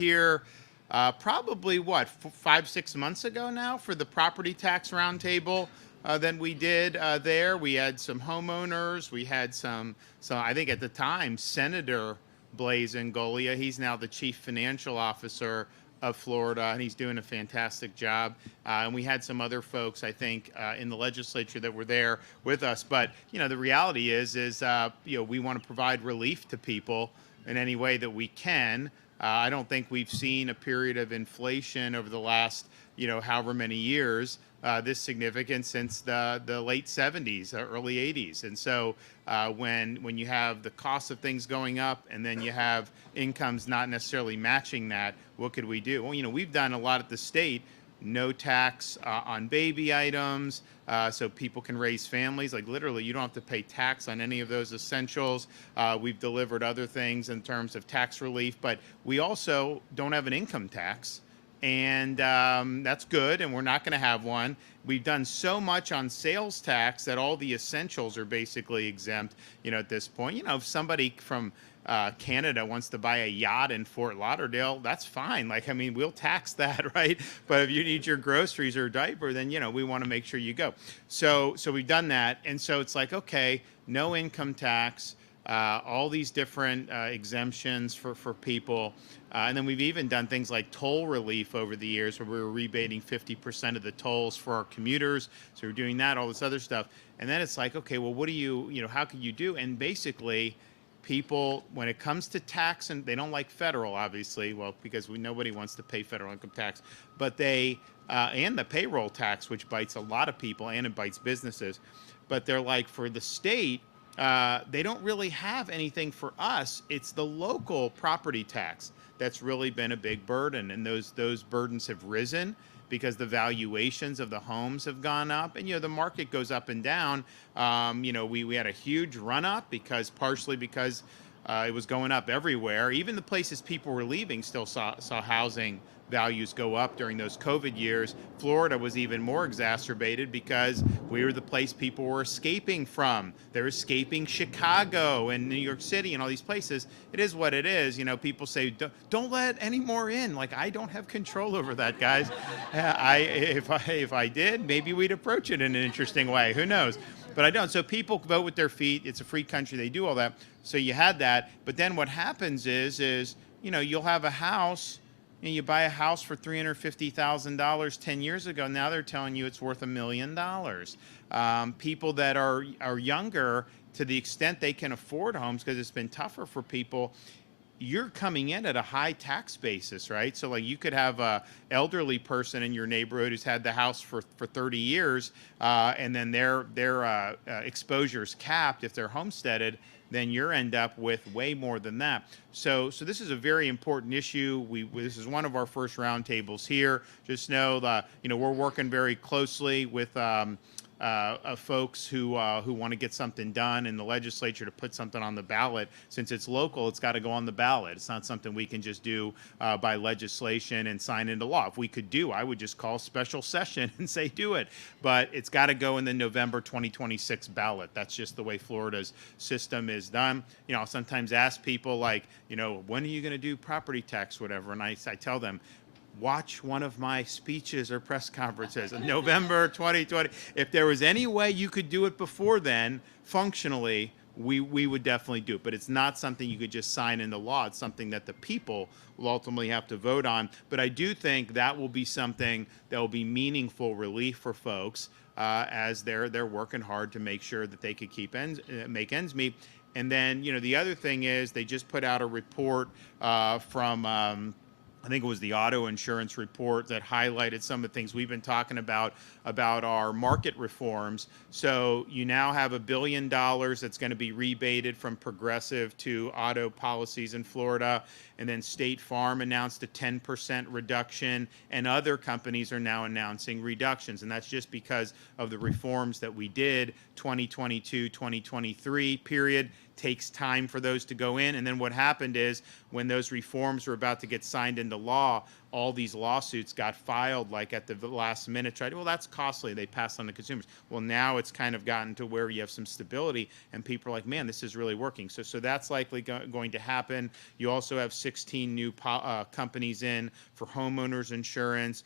here probably what 5, 6 months ago now for the property tax roundtable that we did there. We had some homeowners. We had some. So I think at the time Senator Blaise Ngolia. He's now the chief financial officer of Florida, and he's doing a fantastic job. And we had some other folks, I think, in the legislature that were there with us. But the reality is we want to provide relief to people in any way that we can. I don't think we've seen a period of inflation over the last, however many years, this significant since the late 70s, early 80s. And so when you have the cost of things going up and then you have incomes not necessarily matching that, what could we do? Well, we've done a lot at the state. No tax on baby items, so people can raise families. Like literally, you don't have to pay tax on any of those essentials. We've delivered other things in terms of tax relief, but we also don't have an income tax, and that's good, and we're not going to have one. We've done so much on sales tax that all the essentials are basically exempt, at this point. If somebody from Canada wants to buy a yacht in Fort Lauderdale, that's fine. We'll tax that, right? But if you need your groceries or a diaper, then, we want to make sure you go. So we've done that. And so it's like, okay, no income tax, all these different exemptions for people. And then we've even done things like toll relief over the years where we were rebating 50% of the tolls for our commuters. So we're doing that, all this other stuff. And then it's like, okay, well, what do you how can you do? And basically, people, when it comes to tax, and they don't like federal, obviously, well, because nobody wants to pay federal income tax, but they, and the payroll tax, which bites a lot of people and it bites businesses, but they're like, for the state, they don't really have anything for us. It's the local property tax that's really been a big burden, and those burdens have risen because the valuations of the homes have gone up, and the market goes up and down. We had a huge run up partially because it was going up everywhere. Even the places people were leaving still saw housing values go up during those COVID years. Florida was even more exacerbated because we were the place people were escaping from. They're escaping Chicago and New York City and all these places. It is what it is. People say, don't let any more in. Like, I don't have control over that, guys. If I did, maybe we'd approach it in an interesting way. Who knows? But I don't. So people vote with their feet. It's a free country. They do all that. So you had that. But then what happens is you'll have a house. You buy a house for $350,000 10 years ago. Now they're telling you it's worth $1 million. People that are younger, to the extent they can afford homes, because it's been tougher for people, you're coming in at a high tax basis, right? So like you could have a elderly person in your neighborhood who's had the house for 30 years, and then their exposure is capped if they're homesteaded. Then you end up with way more than that. So this is a very important issue. This is one of our first roundtables here. Just know that we're working very closely with folks who want to get something done in the legislature to put something on the ballot. Since it's local, it's got to go on the ballot. It's not something we can just do by legislation and sign into law. If we could I would just call a special session and say do it. But it's got to go in the November 2026 ballot. That's just the way Florida's system is done. I'll sometimes ask people like, when are you going to do property tax, whatever? And I tell them, watch one of my speeches or press conferences in November 2020. If there was any way you could do it before then, functionally, we would definitely do it. But it's not something you could just sign into law. It's something that the people will ultimately have to vote on. But I do think that will be something that will be meaningful relief for folks as they're working hard to make sure that they could make ends meet. And then, the other thing is they just put out a report from I think it was the auto insurance report that highlighted some of the things we've been talking about our market reforms. So you now have $1 billion that's going to be rebated from Progressive to auto policies in Florida. And then State Farm announced a 10% reduction, and other companies are now announcing reductions. And that's just because of the reforms that we did 2022, 2023 period. Takes time for those to go in. And then what happened is when those reforms were about to get signed into law, all these lawsuits got filed like at the last minute. Well, that's costly. They passed on to consumers. Well, now it's kind of gotten to where you have some stability and people are like, man, this is really working. So that's likely going to happen. You also have 16 new companies in for homeowners insurance.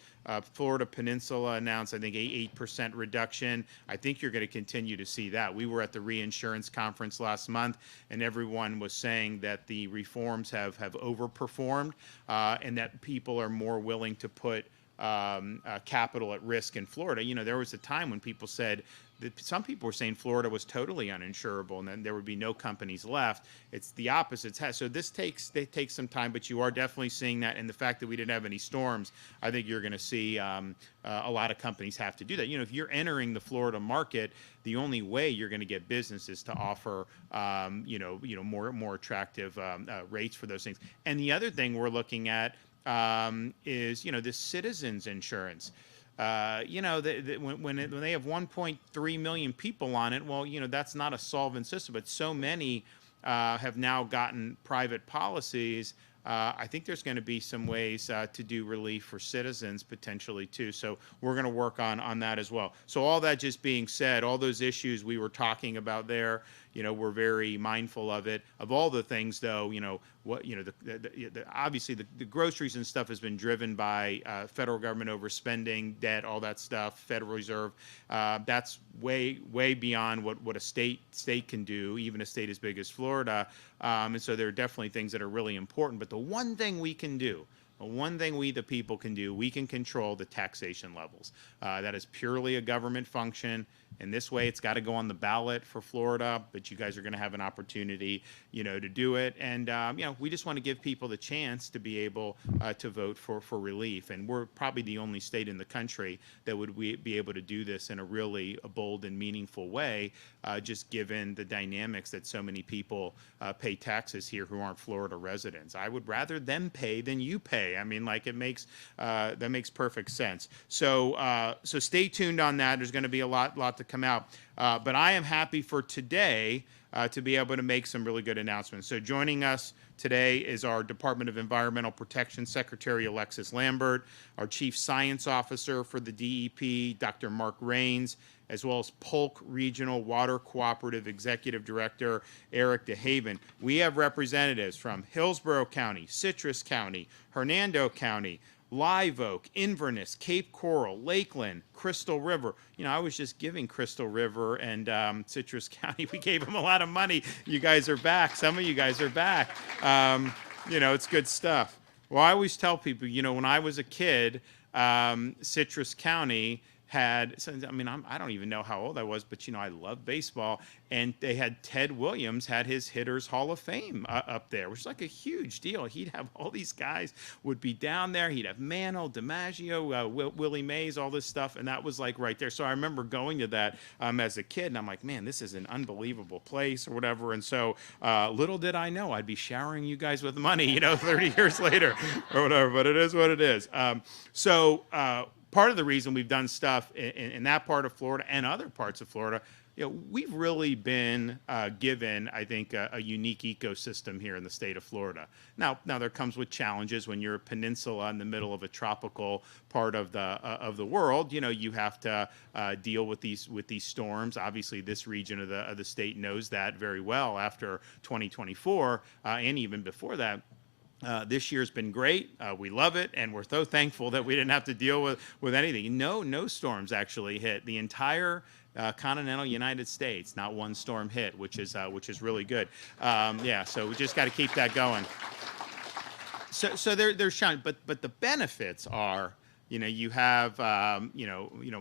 Florida Peninsula announced, I think, 8% reduction. I think you're going to continue to see that. We were at the reinsurance conference last month, and everyone was saying that the reforms have overperformed, and that people are more willing to put capital at risk in Florida. You know, there was a time when people said that some people were saying Florida was totally uninsurable and then there would be no companies left. It's the opposite. So this takes some time, but you are definitely seeing that. And the fact that we didn't have any storms, I think you're going to see a lot of companies have to do that. You know, if you're entering the Florida market, the only way you're going to get business is to offer, more attractive rates for those things. And the other thing we're looking at is, this citizens insurance. When they have 1.3 million people on it, well, that's not a solvent system, but so many have now gotten private policies. I think there's going to be some ways to do relief for citizens potentially too. So we're going to work on that as well. So all that just being said, all those issues we were talking about there, we're very mindful of it. Of all the things though, obviously the groceries and stuff has been driven by federal government overspending, debt, all that stuff, Federal Reserve. That's way beyond what a state can do, even a state as big as Florida. And so there are definitely things that are really important. But the one thing we can do, the one thing we the people can do, we can control the taxation levels. That is purely a government function. And this way, it's got to go on the ballot for Florida, but you guys are going to have an opportunity, to do it. And, we just want to give people the chance to be able to vote for relief. And we're probably the only state in the country that would be able to do this in a really bold and meaningful way, just given the dynamics that so many people pay taxes here who aren't Florida residents. I would rather them pay than you pay. I mean, that makes perfect sense. So stay tuned on that. There's going to be a lot to come out. But I am happy for today to be able to make some really good announcements. So joining us today is our Department of Environmental Protection Secretary Alexis Lambert, our Chief Science Officer for the DEP, Dr. Mark Rains, as well as Polk Regional Water Cooperative Executive Director Eric DeHaven. We have representatives from Hillsborough County, Citrus County, Hernando County, Live Oak, Inverness, Cape Coral, Lakeland, Crystal River. I was just giving Crystal River and Citrus County, we gave them a lot of money. You guys are back. Some of you guys are back. It's good stuff. Well, I always tell people, when I was a kid, Citrus County had, I don't even know how old I was, but I love baseball, and they had Ted Williams had his Hitters Hall of Fame up there, which is like a huge deal. He'd have all these guys would be down there. He'd have Mantle, DiMaggio, Willie Mays, all this stuff, and that was like right there. So I remember going to that as a kid, and I'm like, man, this is an unbelievable place or whatever. And so little did I know I'd be showering you guys with money, 30 years later or whatever. But it is what it is. Part of the reason we've done stuff in that part of Florida and other parts of Florida, we've really been given, I think, a unique ecosystem here in the state of Florida. Now there comes with challenges when you're a peninsula in the middle of a tropical part of the world. You have to deal with these storms. Obviously, this region of the state knows that very well after 2024 and even before that. This year's been great. We love it, and we're so thankful that we didn't have to deal with anything. No storms actually hit the entire continental United States. Not one storm hit, which is really good. So we just got to keep that going. So there's shine, but the benefits are, you have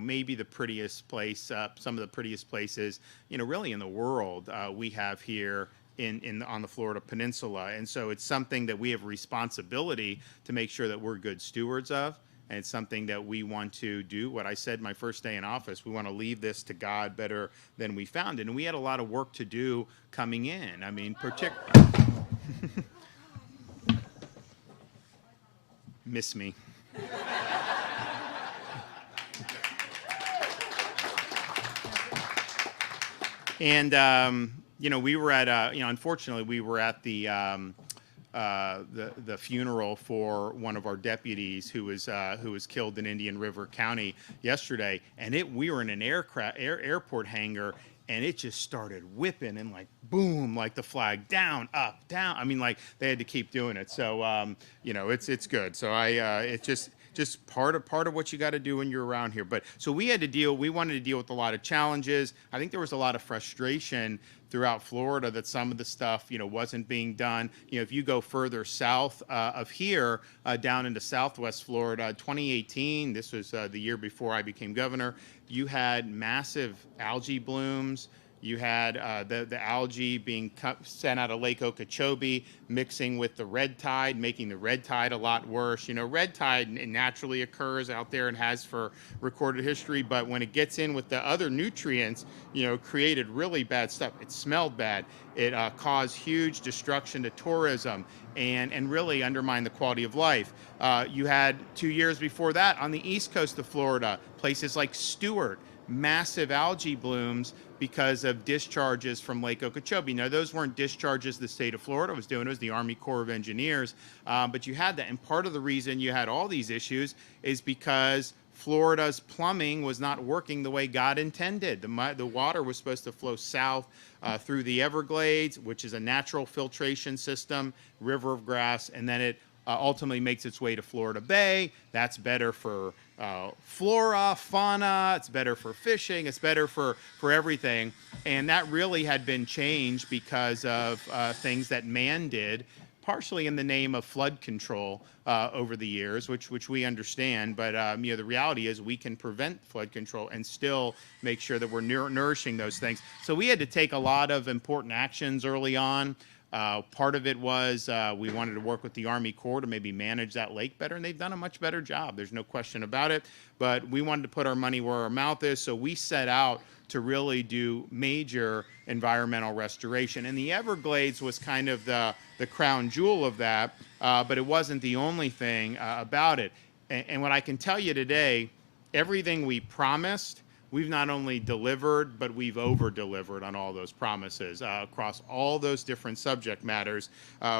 maybe the prettiest place, some of the prettiest places, really in the world we have here on the Florida Peninsula. And so it's something that we have a responsibility to make sure that we're good stewards of. And it's something that we want to do. What I said my first day in office, we want to leave this to God better than we found it. And we had a lot of work to do coming in. I mean, particularly. Miss me. And, we were at, unfortunately, we were at the funeral for one of our deputies who was killed in Indian River County yesterday, and we were in an airport hangar, and it just started whipping and like boom, like the flag down, up, down. I mean, like they had to keep doing it. So it's good. So it's just part of what you got to do when you're around here. But so we wanted to deal with a lot of challenges. I think there was a lot of frustration throughout Florida that some of the stuff, wasn't being done. If you go further south of here, down into Southwest Florida, 2018, this was the year before I became governor, you had massive algae blooms. You had the algae being sent out of Lake Okeechobee, mixing with the red tide, making the red tide a lot worse. Red tide naturally occurs out there and has for recorded history, but when it gets in with the other nutrients, created really bad stuff. It smelled bad. It caused huge destruction to tourism and really undermined the quality of life. You had 2 years before that on the east coast of Florida, places like Stewart, massive algae blooms because of discharges from Lake Okeechobee. Now, those weren't discharges the state of Florida was doing. It was the Army Corps of Engineers. But you had that. And part of the reason you had all these issues is because Florida's plumbing was not working the way God intended. The water was supposed to flow south through the Everglades, which is a natural filtration system, river of grass, and then it ultimately makes its way to Florida Bay. That's better for flora, fauna, it's better for fishing, it's better for everything. And that really had been changed because of things that man did, partially in the name of flood control over the years, which we understand. But the reality is we can prevent flood control and still make sure that we're nourishing those things. So we had to take a lot of important actions early on. Part of it was we wanted to work with the Army Corps to maybe manage that lake better, and they've done a much better job. There's no question about it. But we wanted to put our money where our mouth is, so we set out to really do major environmental restoration. And the Everglades was kind of the crown jewel of that, but it wasn't the only thing about it. And what I can tell you today, everything we promised, we've not only delivered, but we've over-delivered on all those promises. Across all those different subject matters,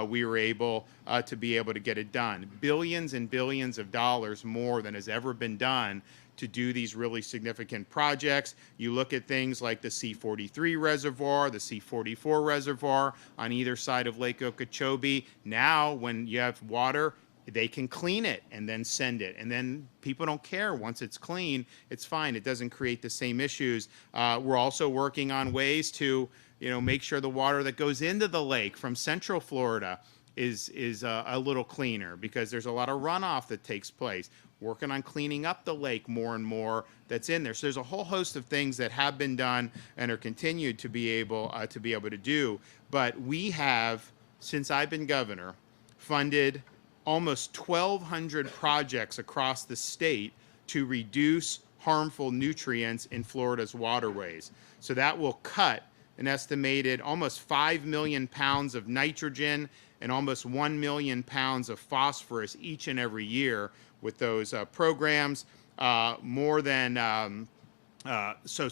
we were able to get it done. Billions and billions of dollars more than has ever been done to do these really significant projects. You look at things like the C-43 reservoir, the C-44 reservoir on either side of Lake Okeechobee. Now, when you have water, they can clean it and then send it. And then people don't care. Once it's clean, it's fine. It doesn't create the same issues. We're also working on ways to, make sure the water that goes into the lake from Central Florida is a little cleaner, because there's a lot of runoff that takes place. Working on cleaning up the lake more and more that's in there. So there's a whole host of things that have been done and are continued to be able to do. But we have, since I've been governor, funded almost 1,200 projects across the state to reduce harmful nutrients in Florida's waterways. So that will cut an estimated almost 5 million pounds of nitrogen and almost 1 million pounds of phosphorus each and every year with those programs. So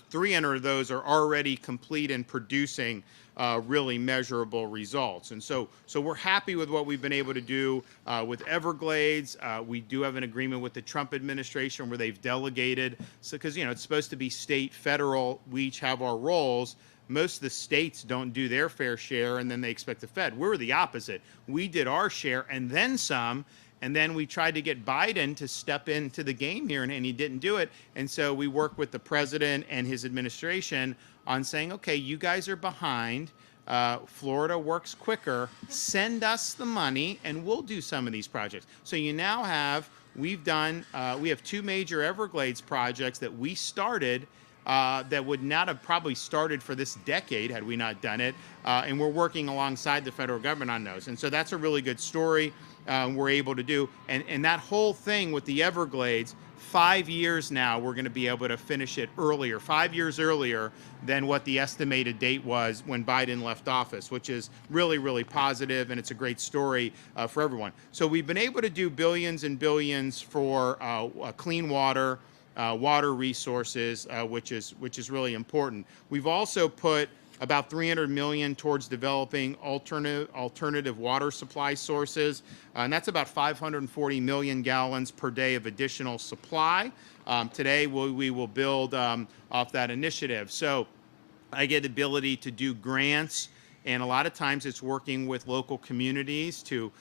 300 of those are already complete and producing really measurable results. And so we're happy with what we've been able to do with Everglades. We do have an agreement with the Trump administration where they've delegated, because it's supposed to be state, federal, we each have our roles. Most of the states don't do their fair share, and then they expect the Fed. We're the opposite. We did our share and then some, and then we tried to get Biden to step into the game here, and he didn't do it. And so we worked with the president and his administration on saying, okay, you guys are behind. Florida works quicker. Send us the money, and we'll do some of these projects. So you now have, we have 2 major Everglades projects that we started that would not have probably started for this decade had we not done it. And we're working alongside the federal government on those. And so that's a really good story we're able to do. And that whole thing with the Everglades, 5 years now, we're going to be able to finish it earlier, 5 years earlier than what the estimated date was when Biden left office, which is really, really positive, and it's a great story for everyone. So we've been able to do billions and billions for clean water, water resources, which is really important. We've also put about $300 million towards developing alternative water supply sources, and that's about 540 million gallons per day of additional supply. Today, we will build off that initiative. So I get the ability to do grants, and a lot of times it's working with local communities to,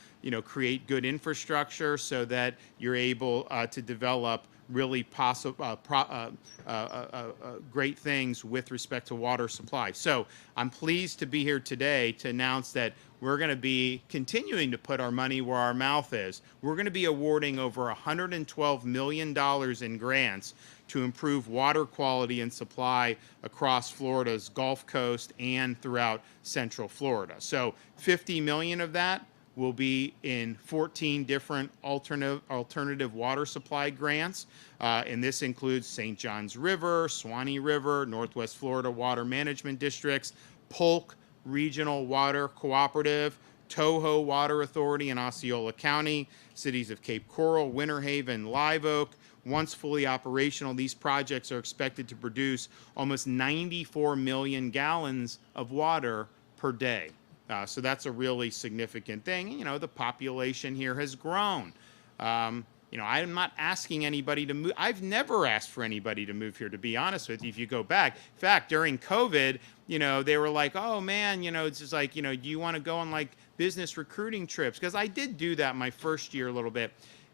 create good infrastructure so that you're able to develop really great things with respect to water supply. So I'm pleased to be here today to announce that we're going to be continuing to put our money where our mouth is. We're going to be awarding over $112 million in grants to improve water quality and supply across Florida's Gulf Coast and throughout Central Florida. So 50 million of that will be in 14 different alternative water supply grants. And this includes St. Johns River, Swanee River, Northwest Florida Water Management Districts, Polk Regional Water Cooperative, Toho Water Authority in Osceola County, cities of Cape Coral, Winter Haven, Live Oak. Once fully operational, these projects are expected to produce almost 94 million gallons of water per day. So that's a really significant thing. The population here has grown. I'm not asking anybody to move. I've never asked for anybody to move here, to be honest with you, if you go back. In fact, during COVID, they were like, oh man, it's just like, do you want to go on like business recruiting trips? Because I did do that my first year a little bit.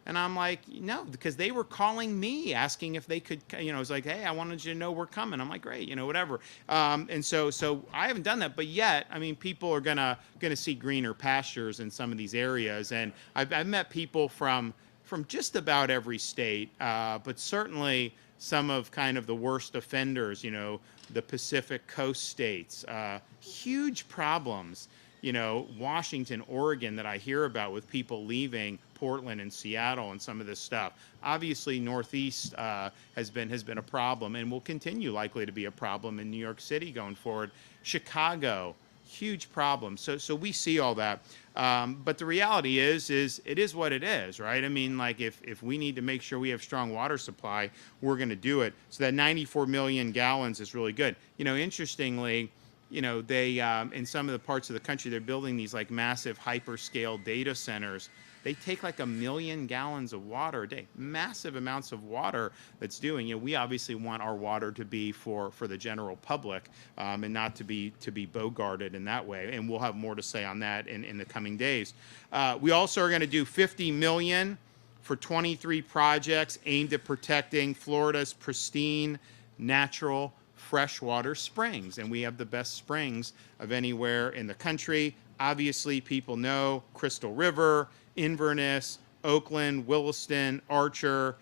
And I'm like, no, because they were calling me asking if they could, it's like, hey, I wanted you to know we're coming. I'm like, great, whatever. And so I haven't done that, but yet, people are gonna see greener pastures in some of these areas. And I've met people from just about every state, but certainly some of kind of the worst offenders, the Pacific Coast states, huge problems. Washington, Oregon, that I hear about with people leaving Portland and Seattle and some of this stuff. Obviously, Northeast has been a problem and will continue likely to be a problem in New York City going forward. Chicago, huge problem. So we see all that. But the reality is it is what it is, right? Like if we need to make sure we have strong water supply, we're going to do it. So that 94 million gallons is really good. Interestingly, they in some of the parts of the country, they're building these like massive hyperscale data centers. They take like 1 million gallons of water a day, massive amounts of water that's doing. We obviously want our water to be for the general public and not to be bogarted in that way. And we'll have more to say on that in the coming days. We also are going to do 50 million for 23 projects aimed at protecting Florida's pristine natural freshwater springs, and we have the best springs of anywhere in the country. Obviously, people know Crystal River, Inverness, Oakland, Williston, Archer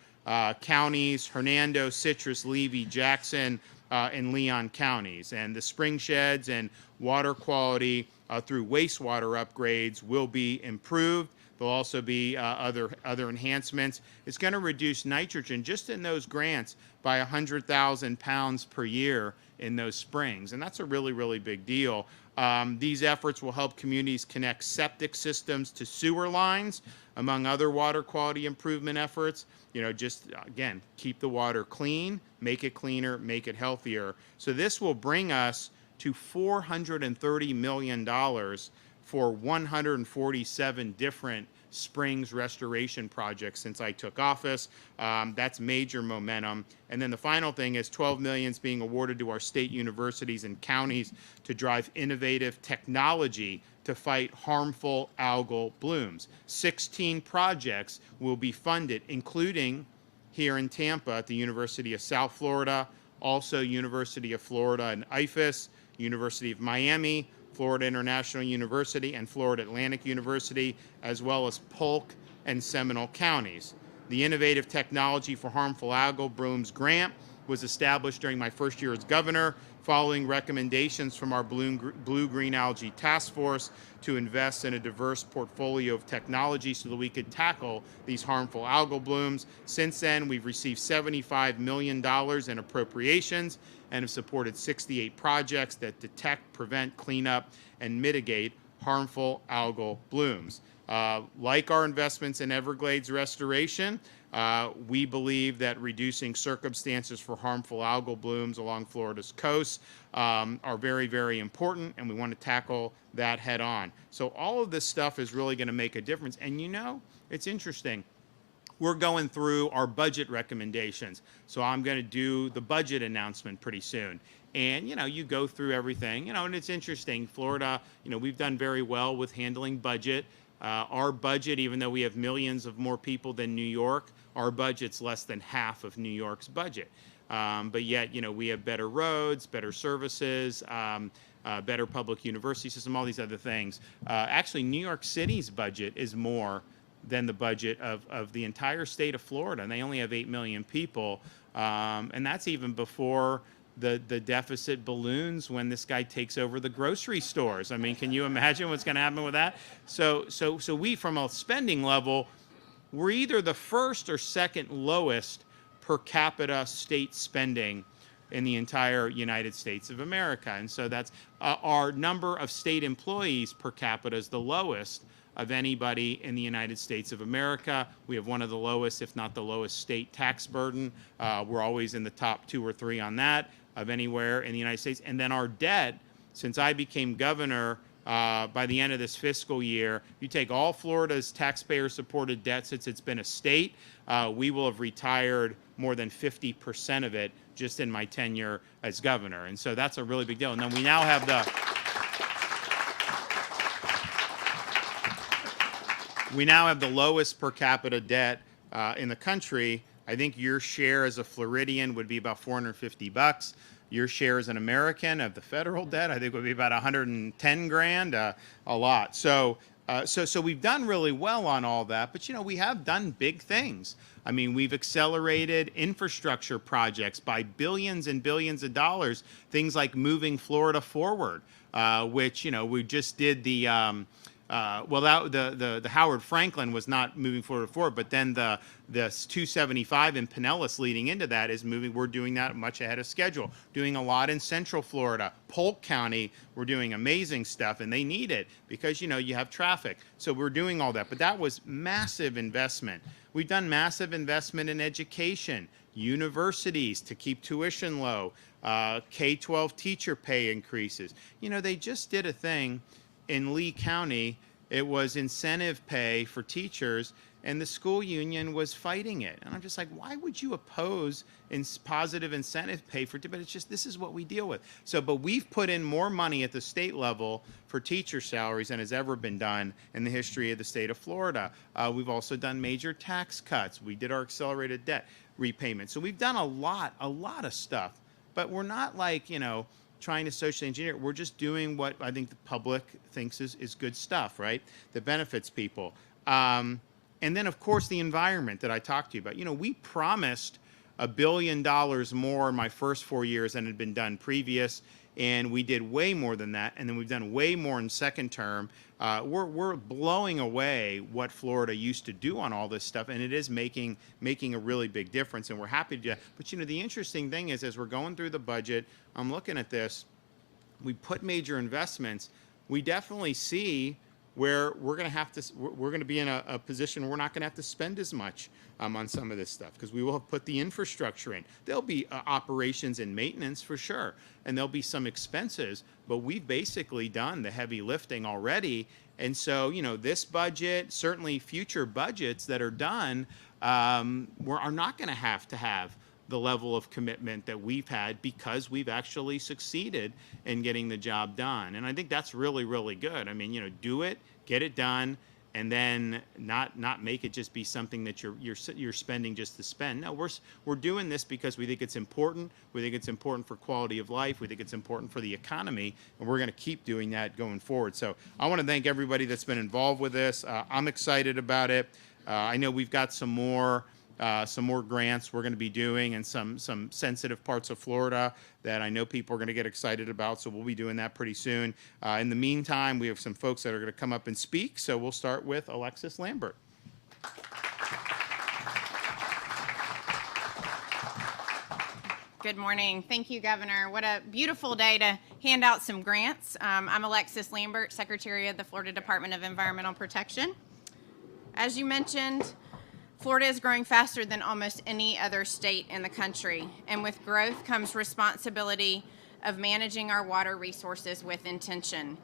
counties, Hernando, Citrus, Levy, Jackson, and Leon counties. And the spring sheds and water quality through wastewater upgrades will be improved. There'll also be other enhancements. It's going to reduce nitrogen just in those grants by 100,000 pounds per year in those springs, and that's a really, really big deal. These efforts will help communities connect septic systems to sewer lines, among other water quality improvement efforts. Just, again, keep the water clean, make it cleaner, make it healthier. So this will bring us to $430 million for 147 different springs restoration projects since I took office. That's major momentum. And then the final thing is 12 million is being awarded to our state universities and counties to drive innovative technology to fight harmful algal blooms. 16 projects will be funded, including here in Tampa at the University of South Florida, also University of Florida and IFAS, University of Miami, Florida International University, and Florida Atlantic University, as well as Polk and Seminole counties. The Innovative Technology for Harmful Algal Blooms grant was established during my first year as governor, following recommendations from our Blue-Green Algae Task Force to invest in a diverse portfolio of technology so that we could tackle these harmful algal blooms. Since then, we've received $75 million in appropriations and have supported 68 projects that detect, prevent, clean up, and mitigate harmful algal blooms. Like our investments in Everglades restoration, we believe that reducing circumstances for harmful algal blooms along Florida's coast are very, very important, and we want to tackle that head on. So all of this stuff is really going to make a difference. And it's interesting. we're going through our budget recommendations. So I'm going to do the budget announcement pretty soon. And, you go through everything, and it's interesting. Florida, we've done very well with handling budget. Our budget, even though we have millions of more people than New York, our budget's less than half of New York's budget. But yet, we have better roads, better services, better public university system, all these other things. Actually, New York City's budget is more than the budget of the entire state of Florida, and they only have 8 million people. And that's even before the deficit balloons when this guy takes over the grocery stores. I mean, can you imagine what's going to happen with that? So we, from a spending level, we're either the first or second lowest per capita state spending in the entire United States of America. And so that's our number of state employees per capita is the lowest of anybody in the United States of America. We have one of the lowest, if not the lowest, state tax burden. We're always in the top 2 or 3 on that of anywhere in the United States. And then our debt, since I became governor, by the end of this fiscal year, you take all Florida's taxpayer-supported debt since it's been a state, we will have retired more than 50% of it just in my tenure as governor. And so that's a really big deal. And then we now have the lowest per capita debt in the country. I think your share as a Floridian would be about $450. Your share as an American of the federal debt, I think, would be about 110 grand, a lot. So we've done really well on all that, but we have done big things. I mean, we've accelerated infrastructure projects by billions and billions of dollars. Things like moving Florida forward, which we just did the. The Howard Franklin was not moving forward, but then the 275 in Pinellas leading into that is moving. We're doing that much ahead of schedule. Doing a lot in Central Florida, Polk County. We're doing amazing stuff, and they need it because you have traffic. So we're doing all that, but that was massive investment. We've done massive investment in education, universities to keep tuition low, K-12 teacher pay increases. They just did a thing in Lee County. It was incentive pay for teachers, and the school union was fighting it. And I'm just like, why would you oppose positive incentive pay for? But it's just, this is what we deal with. So, but we've put in more money at the state level for teacher salaries than has ever been done in the history of the state of Florida. We've also done major tax cuts. We did our accelerated debt repayment. So we've done a lot of stuff. But we're not like, trying to socially engineer. We're just doing what I think the public thinks is good stuff, right? That benefits people. And then, of course, the environment that I talked to you about. We promised $1 billion more in my first 4 years than had been done previous, and we did way more than that. And then we've done way more in second term. We're blowing away what Florida used to do on all this stuff, and it is making a really big difference, and we're happy to do that. But the interesting thing is, as we're going through the budget, I'm looking at this. We put major investments. We definitely see where we're going to be in a position where we're not going to have to spend as much on some of this stuff because we will have put the infrastructure in. There'll be operations and maintenance for sure, and there'll be some expenses, but we've basically done the heavy lifting already. And so, this budget, certainly future budgets that are done, are not going to have the level of commitment that we've had because we've actually succeeded in getting the job done. And I think that's really, really good. I mean, do it, get it done, and then not make it just be something that you're spending just to spend. No, we're doing this because we think it's important. We think it's important for quality of life. We think it's important for the economy, and we're going to keep doing that going forward. So I want to thank everybody that's been involved with this. I'm excited about it. I know we've got some more grants we're going to be doing in some sensitive parts of Florida that I know people are going to get excited about, so we'll be doing that pretty soon. In the meantime, we have some folks that are going to come up and speak, so we'll start with Alexis Lambert. Good morning. Thank you, Governor. What a beautiful day to hand out some grants. I'm Alexis Lambert, Secretary of the Florida Department of Environmental Protection. As you mentioned, Florida is growing faster than almost any other state in the country, and with growth comes responsibility of managing our water resources with intention.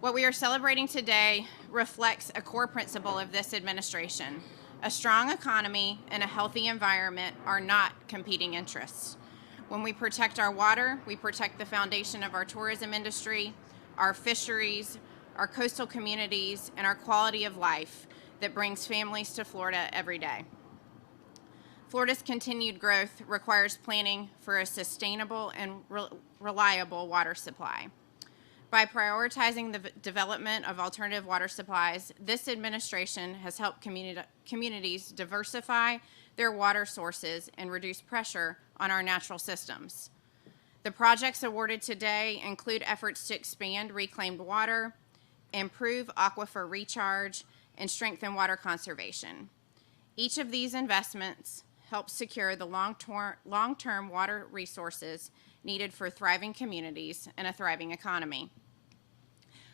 What we are celebrating today reflects a core principle of this administration, A strong economy and a healthy environment are not competing interests. When we protect our water, we protect the foundation of our tourism industry, our fisheries, our coastal communities, and our quality of life that brings families to Florida every day. Florida's continued growth requires planning for a sustainable and reliable water supply. By prioritizing the development of alternative water supplies, this administration has helped communities diversify their water sources and reduce pressure on our natural systems. The projects awarded today include efforts to expand reclaimed water, improve aquifer recharge, and strengthen water conservation. Each of these investments helps secure the long-term water resources needed for thriving communities and a thriving economy.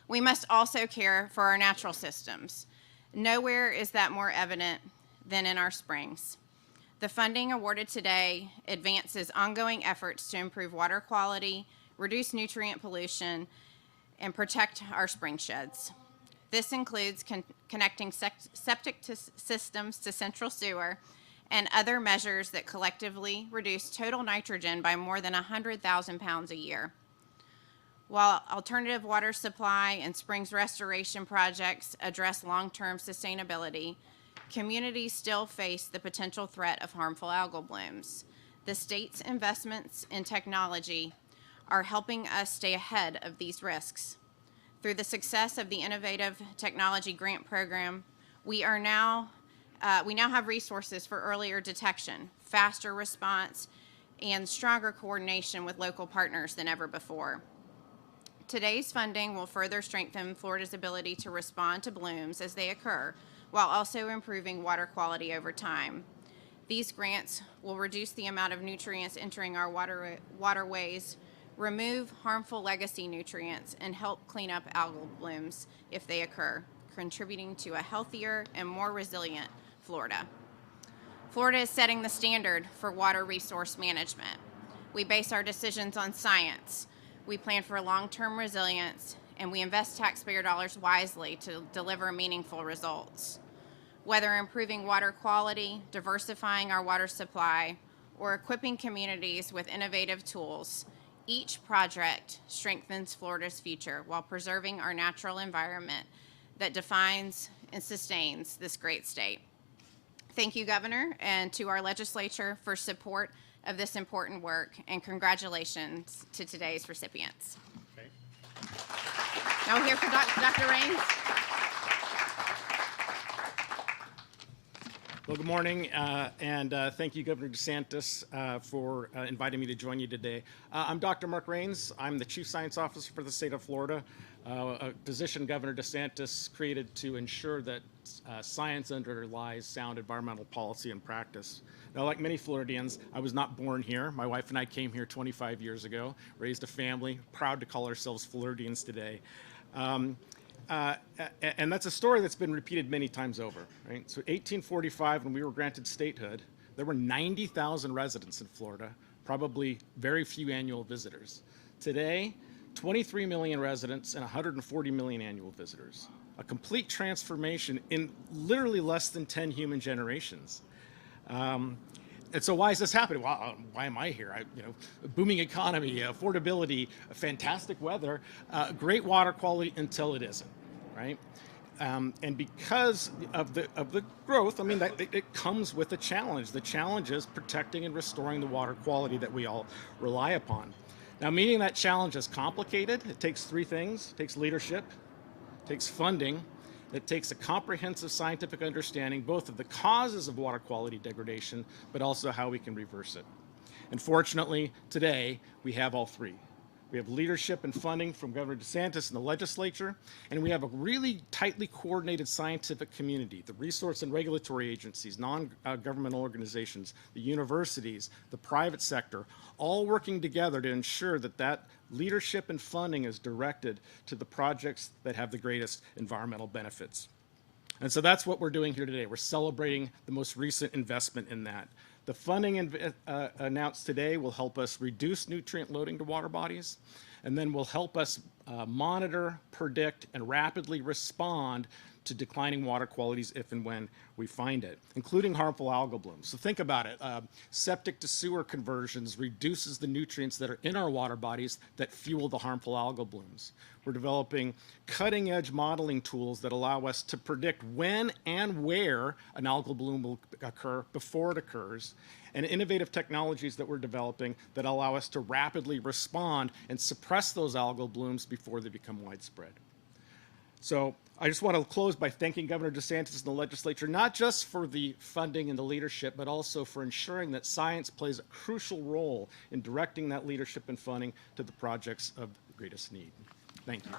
We must also care for our natural systems. Nowhere is that more evident than in our springs. The funding awarded today advances ongoing efforts to improve water quality, reduce nutrient pollution, and protect our spring sheds. This includes connecting septic systems to central sewer and other measures that collectively reduce total nitrogen by more than 100,000 pounds a year. While alternative water supply and springs restoration projects address long-term sustainability, communities still face the potential threat of harmful algal blooms. The state's investments in technology are helping us stay ahead of these risks. Through the success of the Innovative Technology Grant Program, we now have resources for earlier detection, faster response, and stronger coordination with local partners than ever before. Today's funding will further strengthen Florida's ability to respond to blooms as they occur, while also improving water quality over time. These grants will reduce the amount of nutrients entering our waterways, remove harmful legacy nutrients, and help clean up algal blooms if they occur, contributing to a healthier and more resilient Florida. Florida is setting the standard for water resource management. We base our decisions on science. We plan for long-term resilience, and we invest taxpayer dollars wisely to deliver meaningful results. Whether improving water quality, diversifying our water supply, or equipping communities with innovative tools, each project strengthens Florida's future while preserving our natural environment that defines and sustains this great state. Thank you, Governor, and to our legislature for support of this important work, and congratulations to today's recipients. Okay. Now we'll hear from Dr. Raines. Well, good morning, and thank you, Governor DeSantis, for inviting me to join you today. I'm Dr. Mark Raines. I'm the Chief Science Officer for the state of Florida, a position Governor DeSantis created to ensure that science underlies sound environmental policy and practice. Now, like many Floridians, I was not born here. My wife and I came here 25 years ago, raised a family, proud to call ourselves Floridians today. And that's a story that's been repeated many times over, right? So 1845, when we were granted statehood, there were 90,000 residents in Florida, probably very few annual visitors. Today, 23 million residents and 140 million annual visitors. A complete transformation in literally less than 10 human generations. And so why is this happening? Well, why am I here? A booming economy, affordability, fantastic weather, great water quality until it isn't, right? And because of the growth, I mean, it comes with a challenge. The challenge is protecting and restoring the water quality that we all rely upon. Now, meeting that challenge is complicated. It takes three things. It takes leadership, it takes funding, it takes a comprehensive scientific understanding, both of the causes of water quality degradation, but also how we can reverse it. And fortunately, today, we have all three. We have leadership and funding from Governor DeSantis and the legislature, and we have a really tightly coordinated scientific community, the resource and regulatory agencies, non-governmental organizations, the universities, the private sector, all working together to ensure that that leadership and funding is directed to the projects that have the greatest environmental benefits. And so that's what we're doing here today. We're celebrating the most recent investment in that. The funding announced today will help us reduce nutrient loading to water bodies, and then will help us monitor, predict, and rapidly respond to declining water qualities if and when we find it, including harmful algal blooms. So think about it. Septic to sewer conversions reduces the nutrients that are in our water bodies that fuel the harmful algal blooms. We're developing cutting-edge modeling tools that allow us to predict when and where an algal bloom will occur before it occurs, and innovative technologies that we're developing that allow us to rapidly respond and suppress those algal blooms before they become widespread. So I just want to close by thanking Governor DeSantis and the legislature, not just for the funding and the leadership, but also for ensuring that science plays a crucial role in directing that leadership and funding to the projects of the greatest need. Thank you.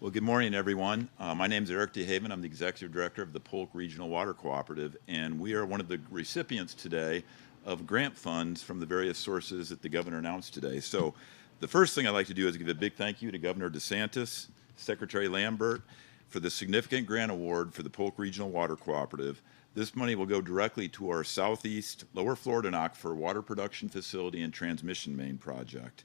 Well, good morning, everyone. My name is Eric DeHaven. I'm the Executive Director of the Polk Regional Water Cooperative, and we are one of the recipients today of grant funds from the various sources that the Governor announced today. So the first thing I'd like to do is give a big thank you to Governor DeSantis, Secretary Lambert, for the significant grant award for the Polk Regional Water Cooperative. This money will go directly to our Southeast Lower Florida Aquifer Water Production Facility and Transmission Main project.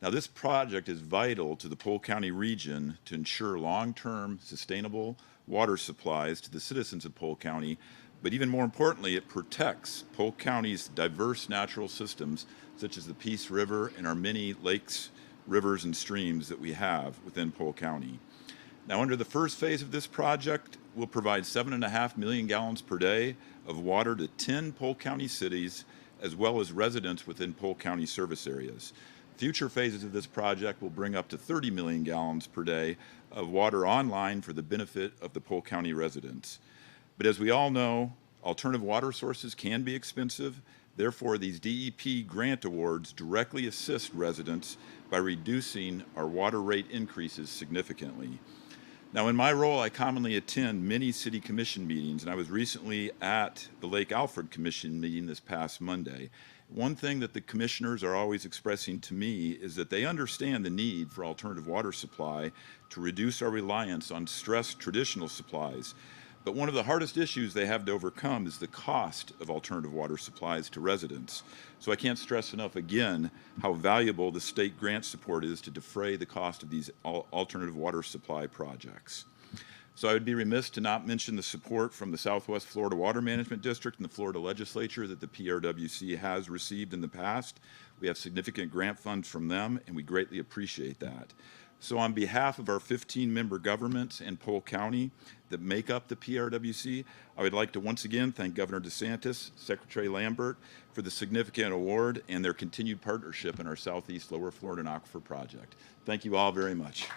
Now, this project is vital to the Polk County region to ensure long-term sustainable water supplies to the citizens of Polk County, but even more importantly, it protects Polk County's diverse natural systems, such as the Peace River and our many lakes, rivers, and streams that we have within Polk County. Now, under the first phase of this project, we'll provide 7.5 million gallons per day of water to 10 Polk County cities, as well as residents within Polk County service areas. Future phases of this project will bring up to 30 million gallons per day of water online for the benefit of the Polk County residents. But as we all know, alternative water sources can be expensive. Therefore, these DEP grant awards directly assist residents by reducing our water rate increases significantly. Now, in my role, I commonly attend many city commission meetings, and I was recently at the Lake Alfred Commission meeting this past Monday. One thing that the commissioners are always expressing to me is that they understand the need for alternative water supply to reduce our reliance on stressed traditional supplies. But one of the hardest issues they have to overcome is the cost of alternative water supplies to residents. So I can't stress enough again how valuable the state grant support is to defray the cost of these alternative water supply projects. So I would be remiss to not mention the support from the Southwest Florida Water Management District and the Florida Legislature that the PRWC has received in the past. We have significant grant funds from them, and we greatly appreciate that. So on behalf of our 15-member governments and Polk County that make up the PRWC, I would like to once again thank Governor DeSantis, Secretary Lambert for the significant award and their continued partnership in our Southeast Lower Florida Aquifer project. Thank you all very much.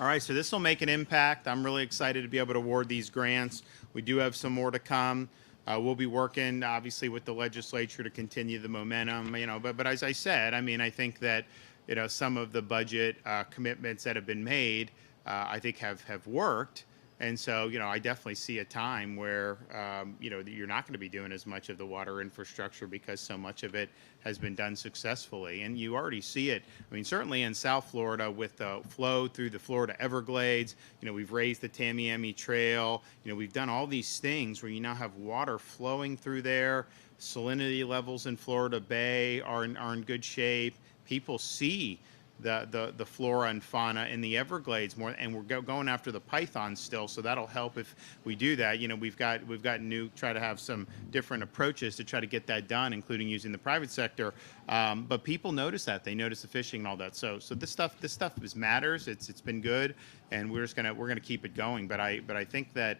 All right, so this will make an impact. I'm really excited to be able to award these grants. We do have some more to come. We'll be working, obviously, with the legislature to continue the momentum. But as I said, I think that some of the budget commitments that have been made, I think have worked. And so, I definitely see a time where, you're not going to be doing as much of the water infrastructure because so much of it has been done successfully. And you already see it. Certainly in South Florida with the flow through the Florida Everglades, we've raised the Tamiami Trail. We've done all these things where you now have water flowing through there. Salinity levels in Florida Bay are in good shape. People see the flora and fauna in the Everglades more, and we're going after the pythons still, so that'll help if we do that. We've got try to have some different approaches to try to get that done, including using the private sector. But people notice that, they notice the fishing and all that. So this stuff matters. It's been good, and we're gonna keep it going. But I think that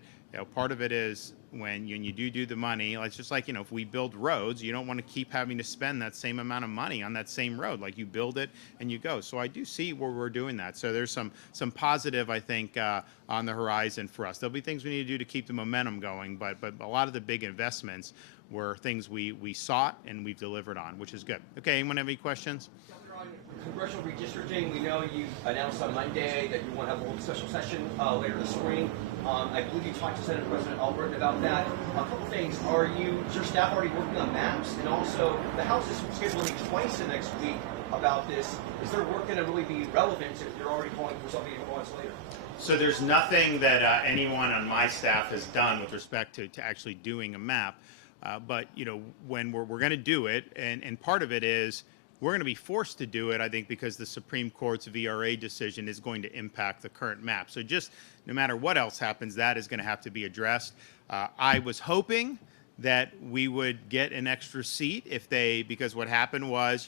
part of it is when you do the money, it's just like, if we build roads, you don't want to keep having to spend that same amount of money on that same road. Like, you build it and you go. So I do see where we're doing that. So there's some positive, I think, on the horizon for us. There'll be things we need to do to keep the momentum going, but a lot of the big investments were things we sought and we've delivered on, which is good. Okay, anyone have any questions? Congressional redistricting, we know you announced on Monday that you want to have a little special session later this spring. I believe you talked to Senate President Albritton about that. A couple things. Is your staff already working on maps? And also, the House is scheduled to meet twice the next week about this. Is their work going to really be relevant if you're already calling for something months later? So there's nothing that anyone on my staff has done with respect to actually doing a map. But when we're going to do it, and part of it is we're going to be forced to do it, I think, because the Supreme Court's VRA decision is going to impact the current map. So just no matter what else happens, that is going to have to be addressed. I was hoping that we would get an extra seat because what happened was,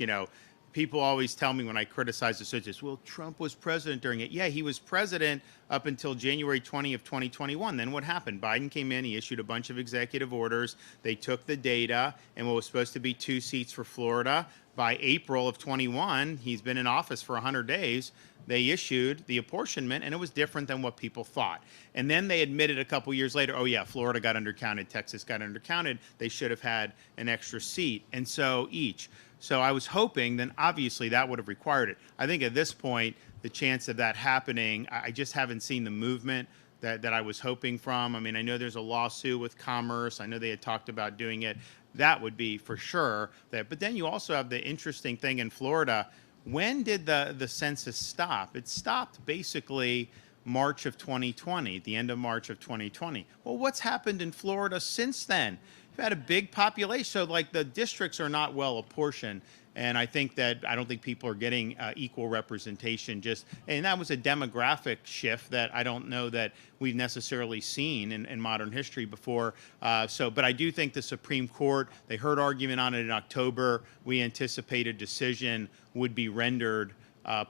people always tell me when I criticize the census, well, Trump was president during it. Yeah, he was president up until January 20 of 2021. Then what happened? Biden came in, he issued a bunch of executive orders. They took the data, and what was supposed to be 2 seats for Florida, by April of 21, he's been in office for 100 days, they issued the apportionment, and it was different than what people thought. And then they admitted a couple years later, oh yeah, Florida got undercounted, Texas got undercounted. They should have had an extra seat, and so each. So I was hoping then obviously that would have required it. I think at this point, the chance of that happening, I just haven't seen the movement that I was hoping from. I mean, I know there's a lawsuit with Commerce. I know they had talked about doing it. That would be for sure. But then you also have the interesting thing in Florida. When did the census stop? It stopped basically March of 2020, the end of March of 2020. Well, what's happened in Florida since then? You've had a big population, so like the districts are not well apportioned. And I don't think people are getting equal representation and that was a demographic shift that I don't know that we've necessarily seen in modern history before. But I do think the Supreme Court, they heard argument on it in October. We anticipate a decision would be rendered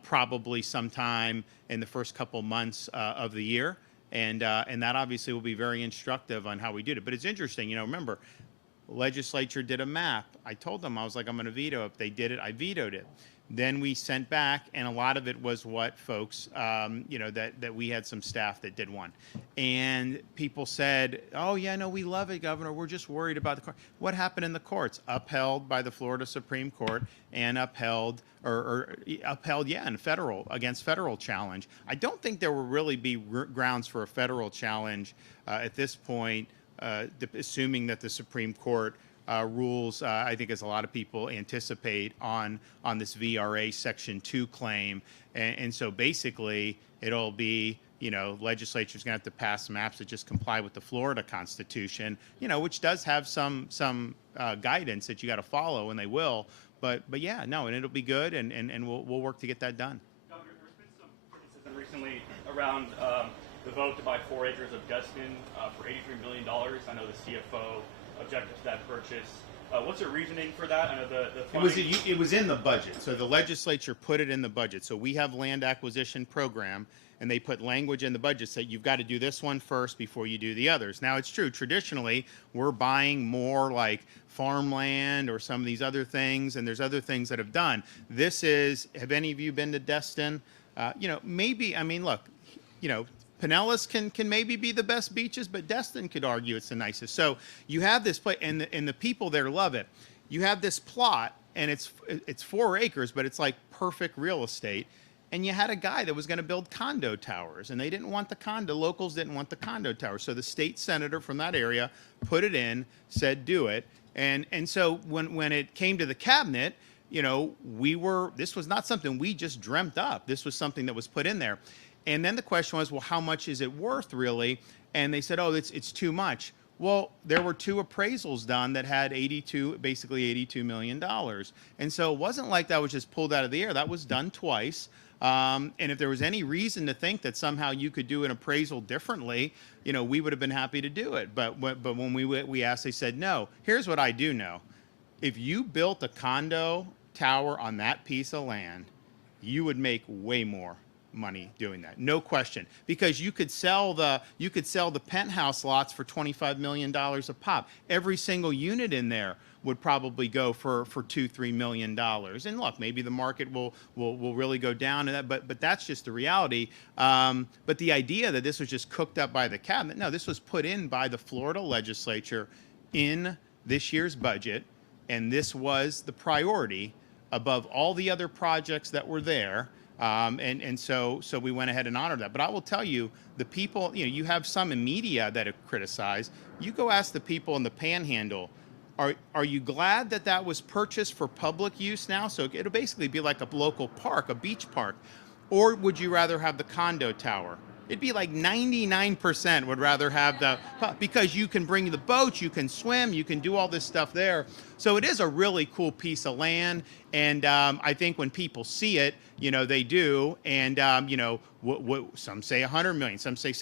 probably sometime in the first couple months of the year. And that obviously will be very instructive on how we did it. But it's interesting, remember, legislature did a map. I told them, I was like, I'm going to veto it. If they did it, I vetoed it. Then we sent back, and a lot of it was what folks, that we had some staff that did one. And people said, oh, yeah, no, we love it, Governor. We're just worried about the court. What happened in the courts? Upheld by the Florida Supreme Court and upheld in against federal challenge. I don't think there will really be grounds for a federal challenge at this point, assuming that the Supreme Court rules, I think as a lot of people anticipate, on this VRA Section 2 claim. And so basically it'll be, legislature's going to have to pass maps that just comply with the Florida Constitution, which does have some guidance that you got to follow, and they will. But yeah, no, and it'll be good, and we'll work to get that done. Governor, there's been some criticism recently around the vote to buy 4 acres of Destin for $83 million. I know the CFO objected to that purchase. What's your reasoning for that? I know the funding... It was in the budget, so the legislature put it in the budget. So we have land acquisition program, and they put language in the budget saying you've got to do this one first before you do the others. Now it's true, traditionally we're buying more like farmland or some of these other things, and there's other things that have done. Have any of you been to Destin? Maybe, I mean, look, Pinellas can maybe be the best beaches, but Destin could argue it's the nicest. So you have this place, and the people there love it. You have this plot, and it's 4 acres, but it's like perfect real estate. And you had a guy that was going to build condo towers, and they didn't want locals didn't want the condo towers. So the state senator from that area put it in, said do it. And so when it came to the cabinet, this was not something we just dreamt up. This was something that was put in there. And then the question was, well, how much is it worth really? And they said, oh, it's too much. Well, there were 2 appraisals done that had basically $82 million. And so it wasn't like that was just pulled out of the air. That was done twice. And if there was any reason to think that somehow you could do an appraisal differently, we would have been happy to do it. But when we asked, they said no. Here's what I do know. If you built a condo tower on that piece of land, you would make way more money doing that, no question, because you could sell the penthouse lots for $25 million a pop. Every single unit in there would probably go for $2-3 million. And look, maybe the market will really go down to that, but that's just the reality. But the idea that this was just cooked up by the cabinet, no, this was put in by the Florida legislature in this year's budget, and this was the priority above all the other projects that were there. So we went ahead and honored that. But I will tell you, the people, you have some in media that have criticized. You go ask the people in the Panhandle, are you glad that was purchased for public use now? So it'll basically be like a local park, a beach park. Or would you rather have the condo tower? It'd be like 99% would rather have the, because you can bring the boats, you can swim, you can do all this stuff there. So it is a really cool piece of land. And I think when people see it, they do. And, some say 100 million, some say,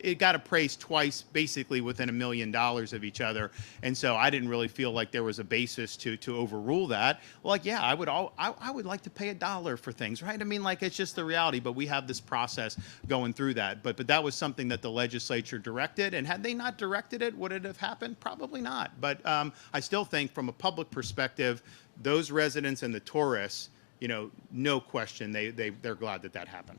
it got appraised twice, basically within $1 million of each other, and so I didn't really feel like there was a basis to overrule that. Like, yeah, I would like to pay $1 for things, right? I mean, like, it's just the reality. But we have this process going through that. But that was something that the legislature directed, and had they not directed it, would it have happened? Probably not. But I still think, from a public perspective, those residents and the tourists, no question, they're glad that happened.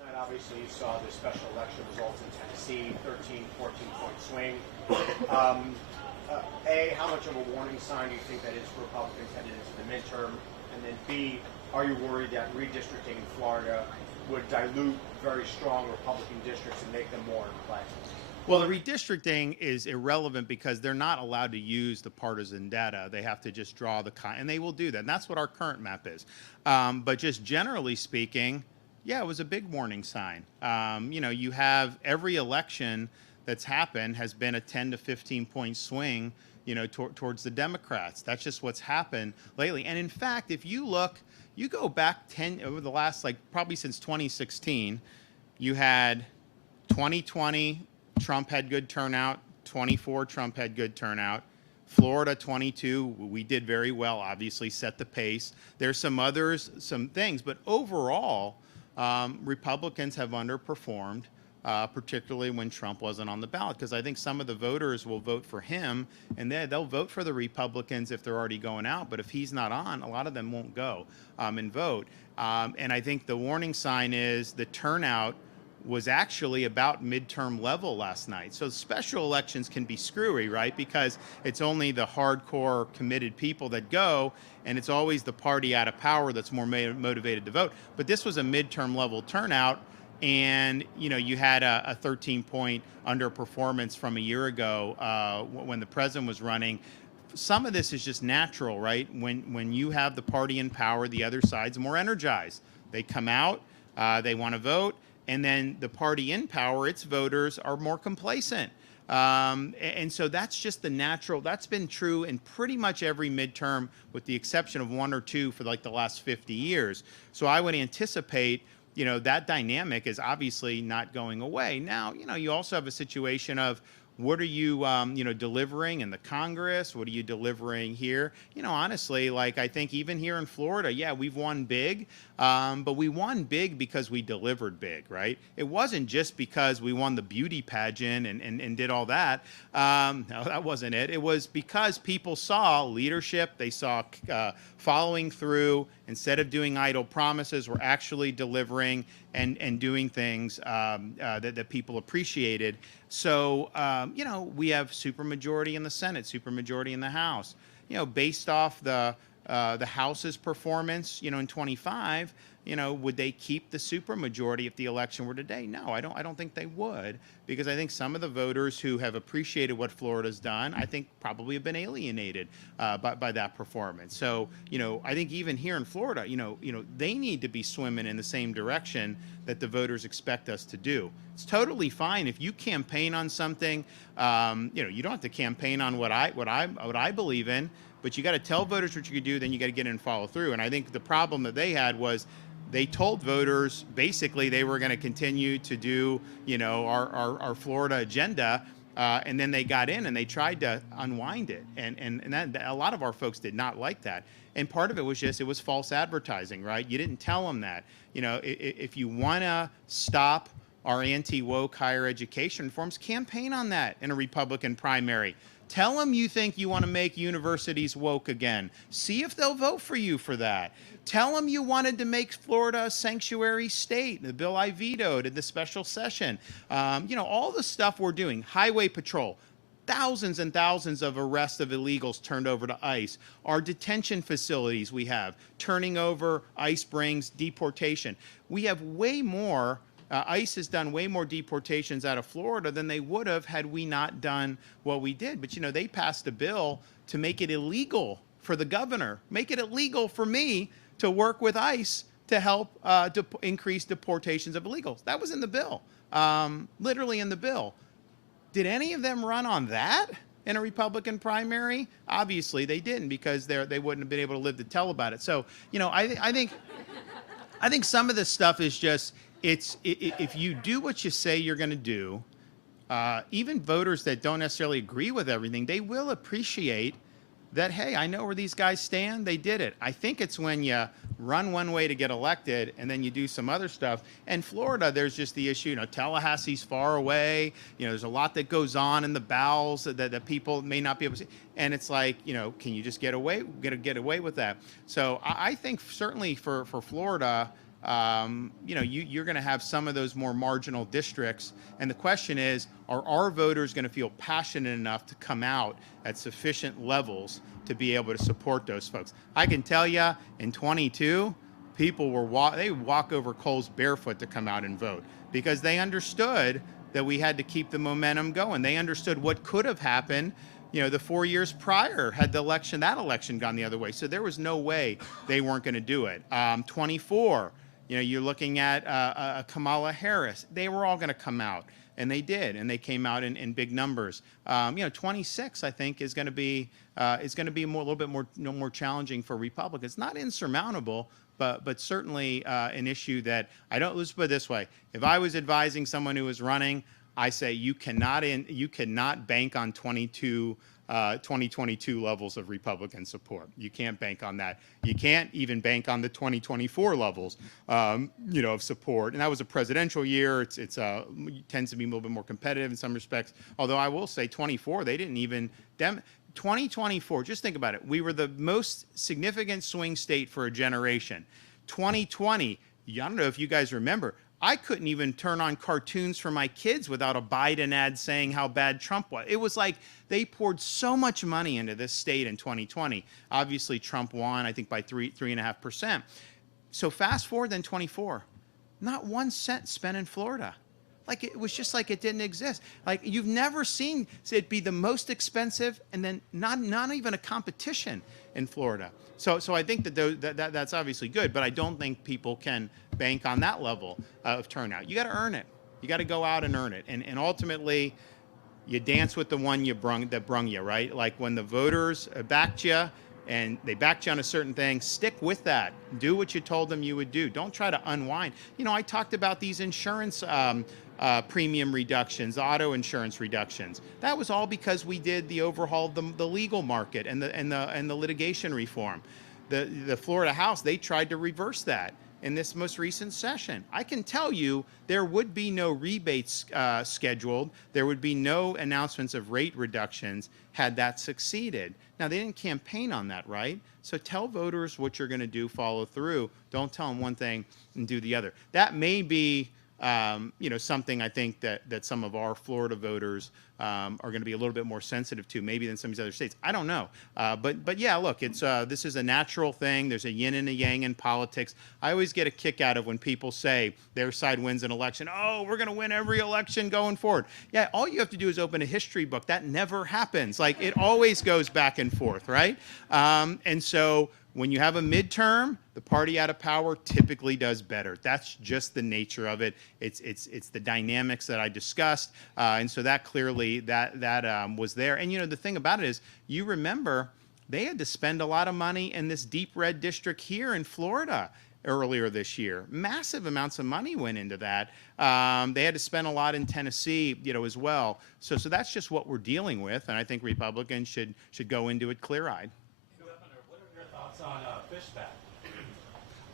Night, obviously, you saw the special election results in Tennessee, 13, 14-point swing. A, how much of a warning sign do you think that is for Republicans headed into the midterm? And then B, are you worried that redistricting in Florida would dilute very strong Republican districts and make them more in play? Well, the redistricting is irrelevant because they're not allowed to use the partisan data. They have to just draw and they will do that. And that's what our current map is. But just generally speaking, yeah, it was a big warning sign. You have every election that's happened has been a 10 to 15 point swing, towards the Democrats. That's just what's happened lately. And in fact, if you go back over the last, probably since 2016, you had 2020, Trump had good turnout. 24, Trump had good turnout. Florida 22, we did very well, obviously set the pace. There's some things, but overall, Republicans have underperformed, particularly when Trump wasn't on the ballot, because I think some of the voters will vote for him, and they'll vote for the Republicans if they're already going out. But if he's not on, a lot of them won't go and vote. And I think the warning sign is the turnout was actually about midterm level last night. So special elections can be screwy, right? Because it's only the hardcore committed people that go, and it's always the party out of power that's more motivated to vote. But this was a midterm level turnout, and you had a 13-point underperformance from a year ago when the president was running. Some of this is just natural, right? When you have the party in power, the other side's more energized. They come out, they want to vote. And then the party in power, its voters are more complacent. And so that's just the natural. That's been true in pretty much every midterm, with the exception of one or two for the last 50 years. So I would anticipate, that dynamic is obviously not going away. Now, you also have a situation of, what are you, delivering in the Congress? What are you delivering here? Honestly, I think even here in Florida, yeah, we've won big, but we won big because we delivered big, right? It wasn't just because we won the beauty pageant and did all that. No, that wasn't it. It was because people saw leadership. They saw following through. Instead of doing idle promises, we're actually delivering and doing things that people appreciated. So, we have supermajority in the Senate, supermajority in the House. Based off the House's performance, in 25, would they keep the supermajority if the election were today? No, I don't think they would, because I think some of the voters who have appreciated what Florida's done, I think probably have been alienated by that performance. So, I think even here in Florida, they need to be swimming in the same direction that the voters expect us to do. It's totally fine if you campaign on something. You don't have to campaign on what I believe in, but you got to tell voters what you can do. Then you got to get in and follow through. And I think the problem that they had was, they told voters basically they were going to continue to do, our Florida agenda, and then they got in and they tried to unwind it, and that, a lot of our folks did not like that. And part of it was false advertising, right? You didn't tell them that. If you want to stop our anti-woke higher education reforms, campaign on that in a Republican primary. Tell them you think you want to make universities woke again. See if they'll vote for you for that. Tell them you wanted to make Florida a sanctuary state, the bill I vetoed in the special session. All the stuff we're doing. Highway patrol. Thousands and thousands of arrests of illegals turned over to ICE. Our detention facilities we have, turning over, ICE brings deportation. We have way more, ICE has done way more deportations out of Florida than they would have had we not done what we did. But, they passed a bill to make it illegal for the governor, make it illegal for me to work with ICE to help increase deportations of illegals. That was in the bill, literally in the bill. Did any of them run on that in a Republican primary? Obviously, they didn't, because they wouldn't have been able to live to tell about it. So, I think some of this stuff is just, if you do what you say you're going to do, even voters that don't necessarily agree with everything, they will appreciate that, hey, I know where these guys stand. They did it. I think it's when you run one way to get elected and then you do some other stuff. And Florida, there's just the issue, Tallahassee's far away. There's a lot that goes on in the bowels that people may not be able to see. And it's like, can you just get away with that? So I think certainly for Florida, you're going to have some of those more marginal districts. And the question is, are our voters going to feel passionate enough to come out at sufficient levels to be able to support those folks? I can tell you, in 22, people they walk over coals barefoot to come out and vote, because they understood that we had to keep the momentum going. They understood what could have happened, the 4 years prior, had that election gone the other way. So there was no way they weren't going to do it. 24, you're looking at Kamala Harris. They were all going to come out, and they did, and they came out in big numbers. 26, I think, is going to be a little bit more challenging for Republicans. Not insurmountable, but certainly an issue that let's put it this way: if I was advising someone who was running, I say you cannot bank on 2022 levels of Republican support. You can't bank on that. You can't even bank on the 2024 levels, of support. And that was a presidential year. It tends to be a little bit more competitive in some respects. Although I will say 24, they didn't even 2024. Just think about it. We were the most significant swing state for a generation. 2020. I don't know if you guys remember. I couldn't even turn on cartoons for my kids without a Biden ad saying how bad Trump was. It was like they poured so much money into this state in 2020. Obviously, Trump won, I think, by 3.5%. So fast forward then 24, not 1 cent spent in Florida. Like, it was just like it didn't exist. Like, you've never seen it be the most expensive and then not even a competition in Florida. So I think that's obviously good, but I don't think people can bank on that level of turnout. You got to earn it. You got to go out and earn it. And ultimately, you dance with the one that brung you, right? Like, when the voters backed you and they backed you on a certain thing, stick with that. Do what you told them you would do. Don't try to unwind. I talked about these insurance premium reductions, auto insurance reductions. That was all because we did the overhaul of the legal market and the litigation reform. The Florida House, they tried to reverse that in this most recent session. I can tell you there would be no rebates scheduled. There would be no announcements of rate reductions had that succeeded. Now, they didn't campaign on that, right? So tell voters what you're going to do, follow through. Don't tell them one thing and do the other. That may be something I think that some of our Florida voters are going to be a little bit more sensitive to, maybe than some of these other states. I don't know, but yeah, look, it's this is a natural thing. There's a yin and a yang in politics. I always get a kick out of when people say their side wins an election. Oh, we're going to win every election going forward. Yeah, all you have to do is open a history book. That never happens. Like, it always goes back and forth, right? And so, when you have a midterm, the party out of power typically does better. That's just the nature of it. It's the dynamics that I discussed, and so that clearly that was there. And the thing about it is, you remember they had to spend a lot of money in this deep red district here in Florida earlier this year. Massive amounts of money went into that. They had to spend a lot in Tennessee, as well. So that's just what we're dealing with, and I think Republicans should go into it clear-eyed. On Fishback.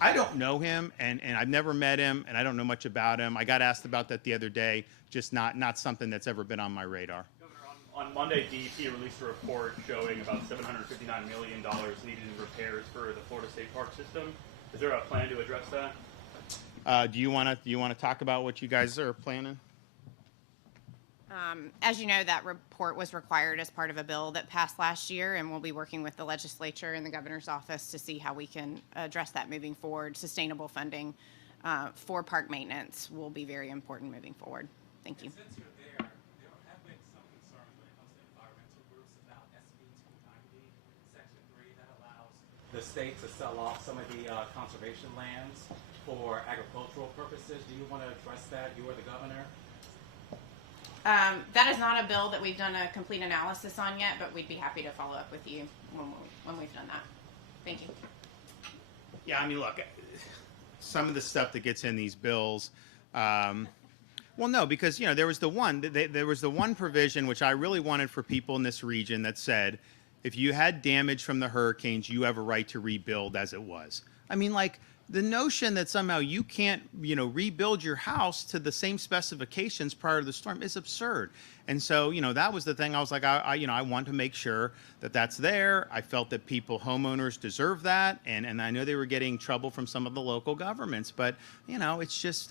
I don't know him, and I've never met him, and I don't know much about him. I got asked about that the other day, just not something that's ever been on my radar. Governor, on Monday, DEP released a report showing about $759 million needed in repairs for the Florida State Park system. Is there a plan to address that? Do you want to talk about what you guys are planning? As you know, that report was required as part of a bill that passed last year, and we'll be working with the legislature and the governor's office to see how we can address that moving forward. Sustainable funding for park maintenance will be very important moving forward. Thank you. And since you're there have been some concerns when it comes to environmental groups about SB 290, Section 3, that allows the state to sell off some of the conservation lands for agricultural purposes. Do you want to address that? You are the governor. That is not a bill that we've done a complete analysis on yet, but we'd be happy to follow up with you when we've done that. Thank you. Yeah, I mean, look, some of the stuff that gets in these bills, well, no, because there was the one provision which I really wanted for people in this region that said, if you had damage from the hurricanes, you have a right to rebuild as it was. I mean, like, the notion that somehow you can't, rebuild your house to the same specifications prior to the storm is absurd. And so, that was the thing. I was like, I want to make sure that that's there. I felt that homeowners deserve that, and I know they were getting trouble from some of the local governments, but it's just.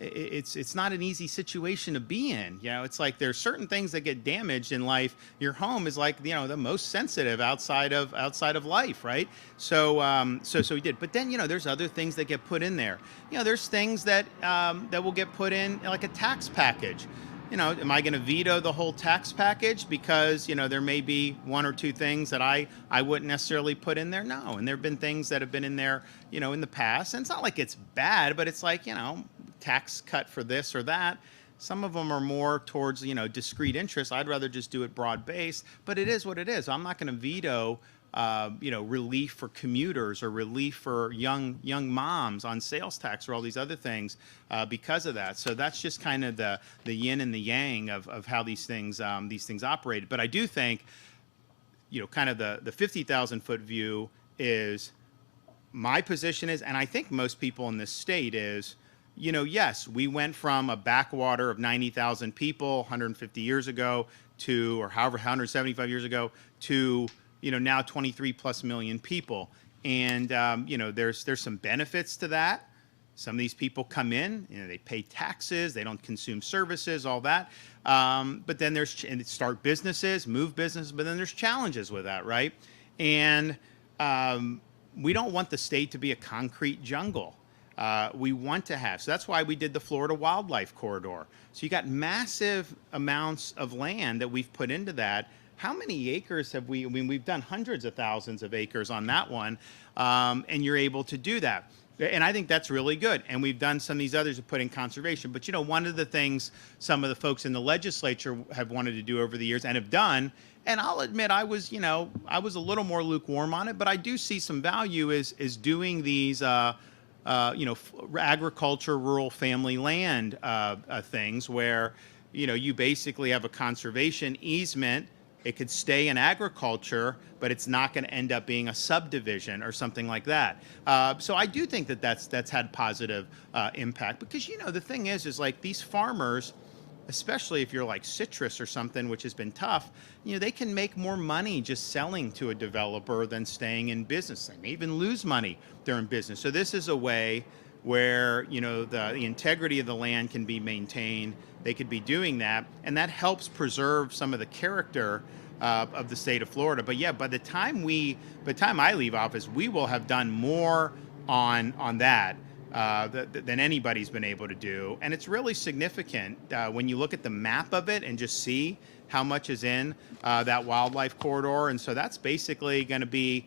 It's not an easy situation to be in. It's like there's certain things that get damaged in life. Your home is like the most sensitive outside of life, right? So so we did. But then there's other things that get put in there. There's things that that will get put in like a tax package. Am I going to veto the whole tax package because there may be one or two things that I wouldn't necessarily put in there? No. And there have been things that have been in there in the past, and it's not like it's bad, but it's like tax cut for this or that. Some of them are more towards discrete interests. I'd rather just do it broad based, but it is what it is. I'm not going to veto relief for commuters or relief for young moms on sales tax or all these other things because of that. So that's just kind of the yin and the yang of how these things operate. But I do think kind of the 50,000 foot view is my position is, and I think most people in this state is, yes, we went from a backwater of 90,000 people 150 years ago to, or however, 175 years ago to, now 23 plus million people. And, there's some benefits to that. Some of these people come in, they pay taxes, they don't consume services, all that. But then start businesses, move businesses, but then there's challenges with that, right? And we don't want the state to be a concrete jungle. We want to have. So that's why we did the Florida Wildlife Corridor. So you got massive amounts of land that we've put into that. How many acres have we? I mean, we've done hundreds of thousands of acres on that one, and you're able to do that. And I think that's really good. And we've done some of these others that put in conservation. But one of the things some of the folks in the legislature have wanted to do over the years and have done, and I'll admit I was a little more lukewarm on it, but I do see some value is doing these. Agriculture, rural family land things where, you basically have a conservation easement. It could stay in agriculture, but it's not going to end up being a subdivision or something like that. So I do think that that's had positive impact because, the thing is like these farmers, especially if you're like citrus or something, which has been tough, they can make more money just selling to a developer than staying in business. They may even lose money during business. So this is a way where, the integrity of the land can be maintained. They could be doing that, and that helps preserve some of the character of the state of Florida. But yeah, by the time I leave office, we will have done more on that than anybody's been able to do. And it's really significant when you look at the map of it and just see how much is in that wildlife corridor. And so that's basically going to be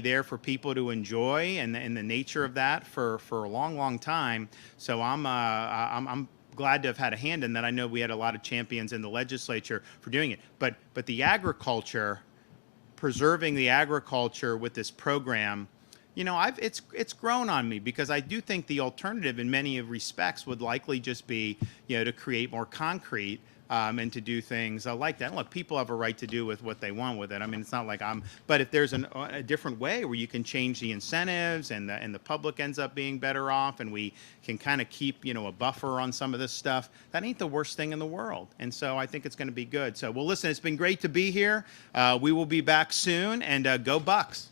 there for people to enjoy and the nature of that for a long, long time. So I'm glad to have had a hand in that. I know we had a lot of champions in the legislature for doing it. But the agriculture, preserving the agriculture with this program, it's grown on me because I do think the alternative in many respects would likely just be, to create more concrete and to do things like that. And look, people have a right to do with what they want with it. I mean, it's not like but if there's a different way where you can change the incentives and the public ends up being better off and we can kind of keep, a buffer on some of this stuff, that ain't the worst thing in the world. And so I think it's going to be good. So, well, listen, it's been great to be here. We will be back soon, and go Bucks.